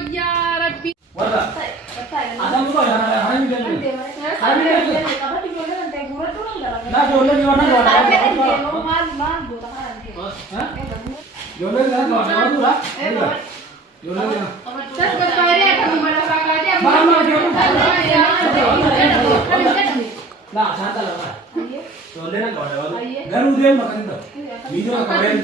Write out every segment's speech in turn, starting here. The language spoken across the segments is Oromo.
ويا ربي ولا أنا مو يا أنا مين ده أنا مين ده لا جولة دي وانا جولة ها جولة ده جولة دو لا جولة ده تسبب فارية كم مرة فاكرة ما لا سانتا لا جولة ده جولة غيرو ده ما كندا video kemarin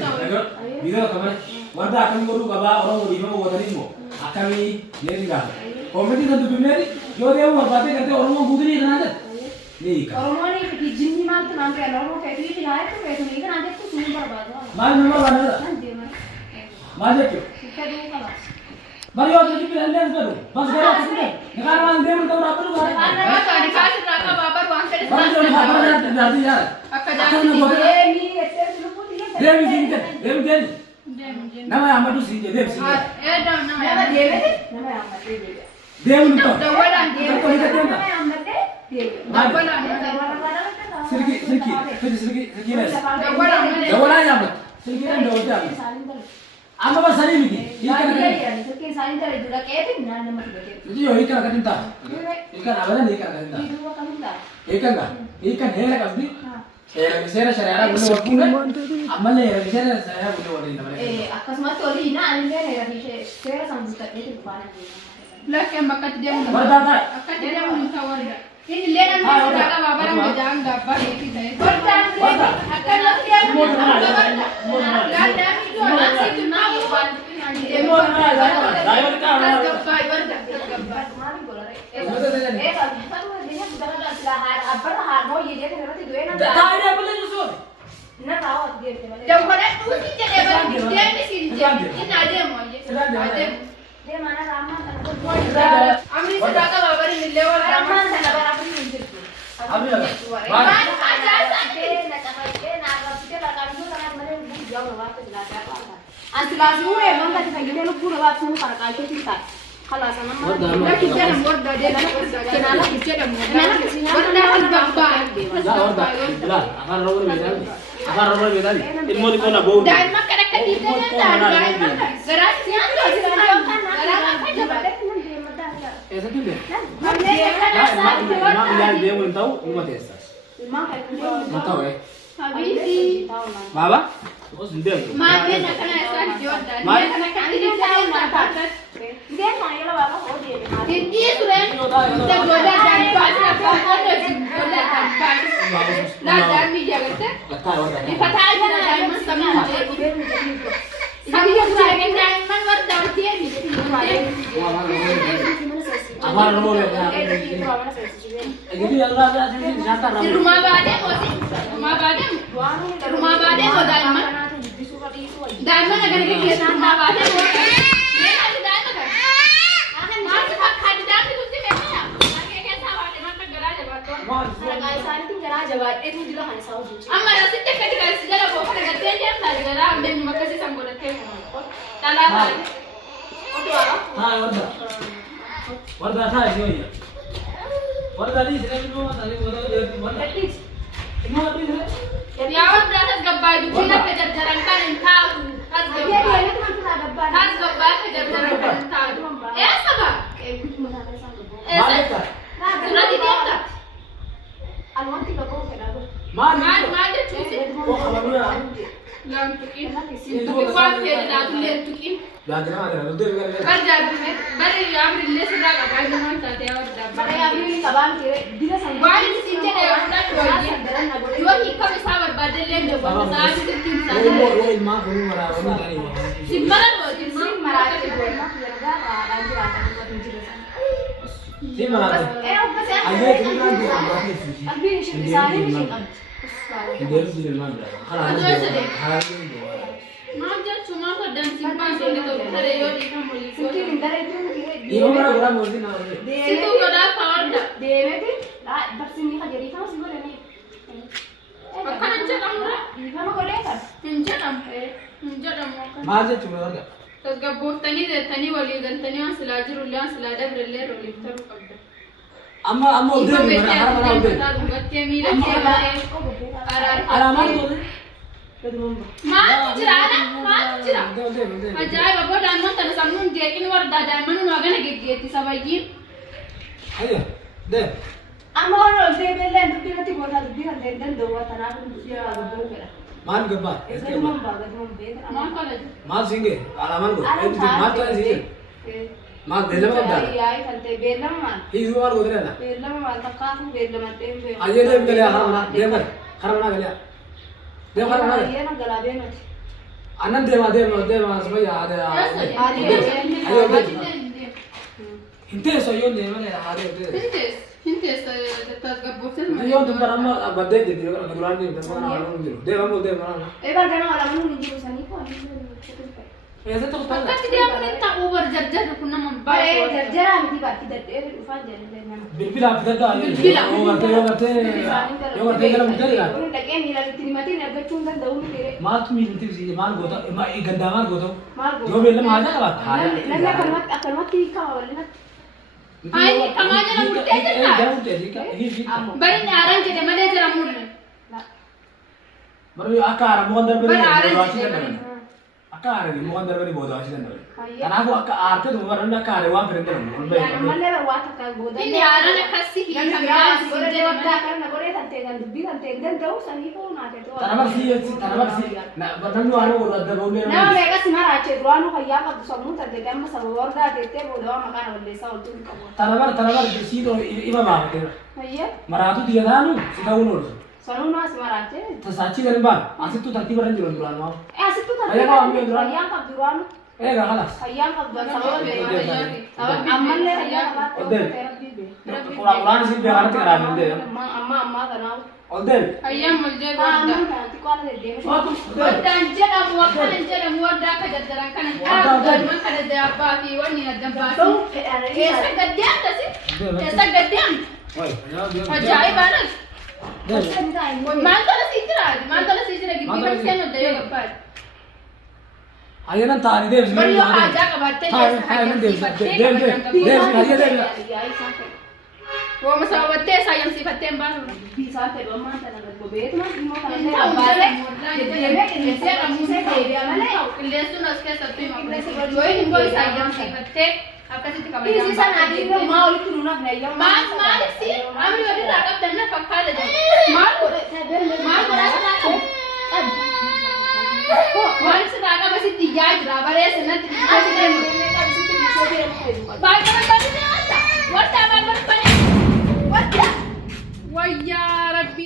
video kemarin warga akan guru kaba orang guru ima mau tadi mau akan ini dia tidak komedi tentu dunia ini जो दे वो बातें करते और वो बुद्धि नहीं करना नहीं कर और उन्होंने कि जिन्नी माल तो नाम पे और वो कहती है लाए तो पैसे नहीं करना तो सुन बर्बाद हो माल नंबर बना माल दे क्यों क्या दूंगा माल यो तो भी ले करो बस करो किसने निकाल माल दे मतलब आप लोग ना गाड़ी का से रखा बाबा वहां से जाती यार अक्का जाती ये मी ऐसे लोग दे भी दे ना मैं हम तो सीधे दे सीधे ए डाउन ना मैं दे ना मैं हम दे दे उनको दवड़ा दे तो नहीं करते ना हम दे दवड़ा सिरकी ने दवड़ा दवड़ा या मत सिरकी ने दवड़ा आम बस सही मिकी ये क्या सिरकी साइन करे जुड़ा कहते ना नमक दे जी होई का कटिंता इनका नावला नहीं का कटिंता ये दुआ कमता ಏಕಂಗ ಏಕ ನೇರ ಕಸ್ದಿ ಸೇರ ಶರಾರ ಗುಣ ವಕ್ಕಿನ ಅಮ್ಮನೆ ಸೇರ ಶರಾರ ಗುಣ ವಡಿನ ಮನೆ ಅಕಸ್ಮಾತ್ ಒಲಿ ನಾ ಅಲ್ಲೇ ಸೇರ ಸಂಸ್ಕೃತಿ ಬಾನ ಲಕ್ಕೆ ಮಕ್ಕತ್ ದೇ ಬರ್ದಾದ ಅಕ್ಕ ದೇ ಮುಂತವಲ್ಲ ಇನ್ನು ಲೇನ ಮಾಡಿದಾಗ ಬಾಬರ ಮಜಾಂಗ ಡಬ್ಬ ಏಕಿ ದೇ ಬರ್ತಾ ಅಕ್ಕ ಲಕ್ಕೆ Baba? Maafin akan asal Jordan. Dia akan kali dia tahu dia saya lah bapa oh dia. Dia sudah kita Jordan dan pas apa ada Jordan dan pas. Nah dan ni jaga tu. Di kata aja diamond sama dia. Kami yang jaga diamond warna dia ni. Amar nomor ya. Jadi Allah ada sini jata Di rumah badai kosi. Rumah badai ko diamond. Diamond akan kita rumah badai ko. Ye ada diamond kan? Akan masuk khad diamond tu sih apa? Lagi कैसा वाले मतलब गराज बात तो. Garaज सारी तुम गराज बात itu juga kan saus. Amma nasi tek tek kan segala bawa kan kerja dia tak gara ambil makan sih sambil tek. Talah. हाँ वर्दा था जो ये वर्दा ली से भी वो था वर्दा इनो अभी है यावर ब्रदर्स गब्बा दुखिला के जरजरन का इंथा खास गब्बा के जरजरन का इंथा ऐसा बा ऐसा सुना दी देखता अलवन की गब्बो के ना मार दे चूसे वो खबर में लाम तुकिन तो बात के ना तू ले तुकिन जाना है उधर कर जाते हैं बड़े यार ले से लगा भाई मन चाहते हैं और बड़े यार भी कबान के दिला संग वाली सिंचे ने अपना छोड़ जो ही कब साबर बदल ले जो साथ से तीन साल वो मां को मरा वो नहीं सिमरन हो सिम मरा के बोलना लगा रांझी आता है तुझे सिम मरा ए ऊपर से आगे कितना दिया अभी सारे नहीं देर से मान रहा मां जब चुमा को डन सिंपल सोने तो खरे यो लिखा मोली को ये हमारा बड़ा मोदी ना है सितु गदा पावर देवे भी बस नहीं का जरी का सिगो नहीं पक्का नंचा कामरा हम को लेकर नंचा नम मार जे चुमा का तो गब्बो तनी वाली गंतनी असलाजर उल्ला असलादा ब्रले रोली तर कब अम्मा उधर हमारा उधर बच्चे मीरे आराम मां चिरा अजाय बाबा डान मन तन सामने जे beekin warda daa'imman nu hagana geggeetti sabayyiin. Hayya dee. Amma waan ol deebiillee dubbii natti goota dubbii kan ta'e danda'u tanaaf dubbii guddoo fedha. Maal gabbaa? Gadumaan baa gadumaan beekna. Maal kana Maal singe? Alamaan godhe. Maal ta'e singe? Maal beellama qabdaa? Yaa'ii kan ta'e beellama maal? Hiizuu maal godhe dha? Beellama maal fakkaatu beellama ta'e beellama. Ayyee deemu galee haraa manaa deemu haraa manaa galee. Deemu haraa manaa galee. Ayyee na galaa beemati. Annan deema sabaya Hinteeso yoo deemee haadee Hintees tasgabbooftes yoo dubban amma baddee jirti yoo duraan deemte mana haala jiru deema deema. Eegaa ganama alamuun hin jiru sanii koo Eessa tokko ta'a. akkatti deemanii ta'uu barjarjarri kun nama baay'ee jarjaraa miti baatti dadheerri dhufaan jedhee nama. Bilbilaan fidaddaa yoo gartee gara muddaadha. Kun dhaqee miilatti himatiin argachuu hin danda'u miti. Maaltu miilatti maal goota gandaa maal goota Maal goota? yoo beellama haadha qabaata. Namni akkanumatti hiikama wallinatti. Ay, kamaanya na murtee jirta. Bari nyaaran jedhe malee jira murne. Bari akka haaramu kan darbanii Bara boodawaa shi danda'an. Akka haaramu kan darbanii boodawaa shi danda'an. Kanaafuu akka aartee dhufu barani akka haaree waan fedhan jedhamu. Mallee barwaata akka gooda. Inni nyaaran akkasii hiika Namni godhee waggaa kana godhee kan ta'e kan dubbii kan ta'e hin danda'u sanii koo naate ta'u. Tana barsi namni waan godhu adda bahullee Nama meeqas maraachee duraanuu fayyaa qabdu sammuu taatee amma sababa wardaa teettee boodawaa maqaan walleessaa oltu hin qabu. tana bar siidoo ima baafatee Fayyee maraatu diyyataanu si ta'uun oolu. sanuu naas maraachee. Tasaachii gadi baan asittuu tartiiba irra jiru duraan maa. Asittuu Fayyee qabamu taatee duraan. fayyaan qabdu duraanuu. Eegaa kanas. Fayyaan qabdu sababa ammallee fayyaa qabaatee Quraan isin beekamatti qaraafamtee. amma kanaaf. Oldeen. Hayyaan maljee Amma godda. kanatti qola deddeemee. Waddaan jedhamu akkana jedhamu waddaa akka daddaran kana dhaabban kana daabbaa fi wanni addan baasu. Keessa gaddee akkasi. Keessa gaddee ajaa'ibaadha. Maal tola sii jira? Maal tola sii jira? Gibbii kan seen hojja yoo gabbaadha. Ayyanan taa'anii deemsi. Bari yoo haajaa qabaattee Wooma sababattee saayamsiifattee hin baanu. Bisaa ta'e ammaa kana gadi beekna immoo kana Hin ta'u qilleessuun as keessatti yoo hin goyi saayamsiifattee akkasitti Isi sana adiin maa olitti nuun hafna eeyyamu. Maal